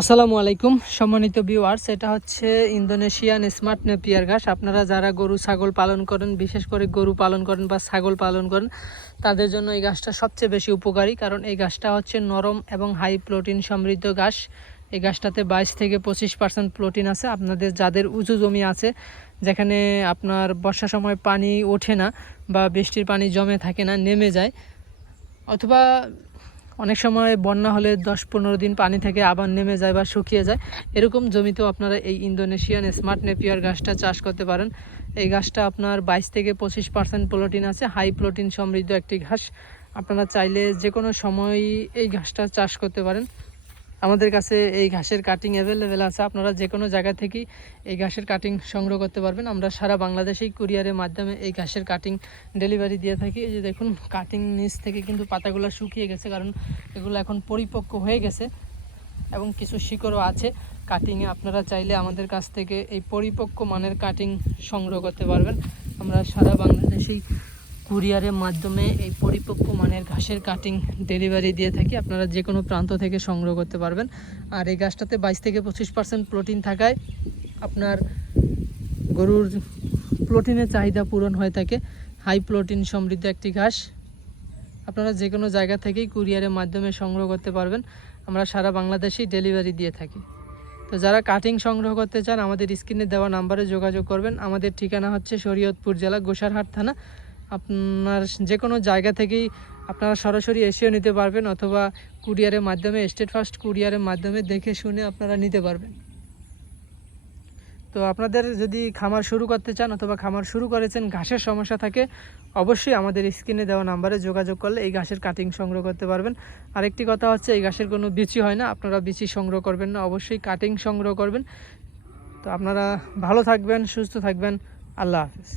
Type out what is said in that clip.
আসসালামু আলাইকুম সম্মানিত ভিউয়ার্স, এটা হচ্ছে ইন্দোনেশিয়ান স্মার্ট নেপিয়ার ঘাস। আপনারা যারা গরু ছাগল পালন করেন, বিশেষ করে গরু পালন করেন বা ছাগল পালন করেন, তাদের জন্য এই ঘাসটা সবচেয়ে বেশি উপকারী। কারণ এই ঘাসটা হচ্ছে নরম এবং হাই প্রোটিন সমৃদ্ধ ঘাস। এই ঘাসটাতে 22 থেকে 25% প্রোটিন আছে। আপনাদের যাদের উঁচু জমি আছে, যেখানে আপনার বর্ষার সময় পানি ওঠে না বা বৃষ্টির পানি জমে থাকে না, নেমে যায়, অথবা অনেক সময় বন্যা হলে 10-15 দিন পানি থেকে আবার নেমে যায় বা শুকিয়ে যায়, এরকম জমিতেও আপনারা এই ইন্দোনেশিয়ান স্মার্ট নেপিয়ার ঘাসটা চাষ করতে পারেন। এই ঘাসটা আপনার 22 থেকে 25% প্রোটিন আছে, হাই প্রোটিন সমৃদ্ধ একটি ঘাস। আপনারা চাইলে যে কোনো সময় এই ঘাসটা চাষ করতে পারেন। আমাদের কাছে এই ঘাসের কাটিং অ্যাভেলেবেল আছে। আপনারা যে কোনো জায়গা থেকেই এই ঘাসের কাটিং সংগ্রহ করতে পারবেন। আমরা সারা বাংলাদেশেই কুরিয়ারের মাধ্যমে এই ঘাসের কাটিং ডেলিভারি দিয়ে থাকি। এই যে দেখুন, কাটিং নিচ থেকে কিন্তু পাতাগুলো শুকিয়ে গেছে, কারণ এগুলো এখন পরিপক্ক হয়ে গেছে এবং কিছু শিকড়ও আছে কাটিংয়ে। আপনারা চাইলে আমাদের কাছ থেকে এই পরিপক্ক মানের কাটিং সংগ্রহ করতে পারবেন। আমরা সারা বাংলাদেশেই কুরিয়ারের মাধ্যমে এই পরিপক্ক মানের ঘাসের কাটিং ডেলিভারি দিয়ে থাকি। আপনারা যে কোনো প্রান্ত থেকে সংগ্রহ করতে পারবেন। আর এই ঘাসটাতে 22 থেকে 25% প্রোটিন থাকায় আপনার গরুর প্রোটিনের চাহিদা পূরণ হয়ে থাকে। হাই প্রোটিন সমৃদ্ধ একটি ঘাস। আপনারা যে কোনো জায়গা থেকেই কুরিয়ারের মাধ্যমে সংগ্রহ করতে পারবেন। আমরা সারা বাংলাদেশেই ডেলিভারি দিয়ে থাকি। তো যারা কাটিং সংগ্রহ করতে চান, আমাদের স্ক্রিনে দেওয়া নাম্বারে যোগাযোগ করবেন। আমাদের ঠিকানা হচ্ছে শরীয়তপুর জেলা, গোসারহাট থানা। আপনার যে কোনো জায়গা থেকেই আপনারা সরাসরি এসেও নিতে পারবেন, অথবা কুরিয়ারের মাধ্যমে, স্টেট ফার্স্ট কুরিয়ারের মাধ্যমে দেখে শুনে আপনারা নিতে পারবেন। তো আপনাদের যদি খামার শুরু করতে চান অথবা খামার শুরু করেছেন, ঘাসের সমস্যা থাকে, অবশ্যই আমাদের স্ক্রিনে দেওয়া নাম্বারে যোগাযোগ করলে এই ঘাসের কাটিং সংগ্রহ করতে পারবেন। আরেকটি কথা হচ্ছে, এই ঘাসের কোনো বিচি হয় না। আপনারা বিচি সংগ্রহ করবেন না, অবশ্যই কাটিং সংগ্রহ করবেন। তো আপনারা ভালো থাকবেন, সুস্থ থাকবেন। আল্লাহ হাফেজ।